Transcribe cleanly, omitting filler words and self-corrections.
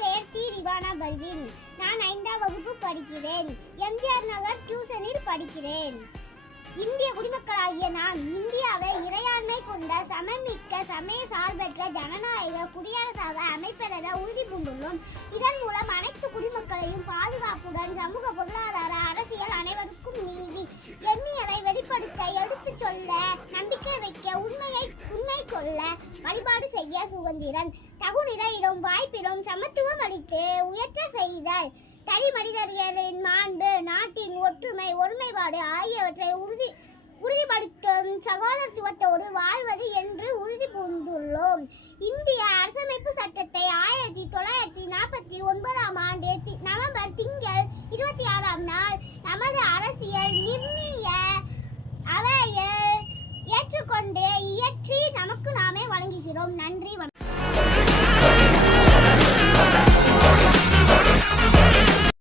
பெயர் தி ரிவானா பர்வீன். நான் 5ஆம் வகுப்பு படிக்கிறேன். எம்ஜிஆர் நகர் டியூஷனில் படிக்கிறேன். இந்திய குடிமக்களாகிய நாம் இந்தியாவை இறையாண்மை கொண்ட சமமிக்க சமய சார்பற்ற ஜனநாயக குடியரசாக அமைப்பதென உறுதி பூண்டுள்ளோம். இதன் மூலம் அனைத்து குடிமக்களையும் பாதுகாப்புடன் சமூக, பொருளாதார, அரசியல் அனைவருக்கும் நீதி, எண்ணியலை வெளிப்படுத்த, எடுத்து சொல்ல, நம்பிக்கை வைக்க, உண்மை சொல்ல, வழிபாடு செய்ய சுதந்திரம், தகுநிலையிலும் வாய்ப்பிலும் சமத்துவம் அளித்து உயர்த்த செய்தல், தனி மனிதர்களின் மாண்பு, நாட்டின் ஒற்றுமை, ஒருமைப்பாடு ஆகியவற்றை உறுதிப்படுத்தும் சகோதரத்துவத்தோடு வாழ்வது என்று உறுதி பூண்டுள்ளோம். இந்திய அரசமைப்பு சட்டத்தை 1940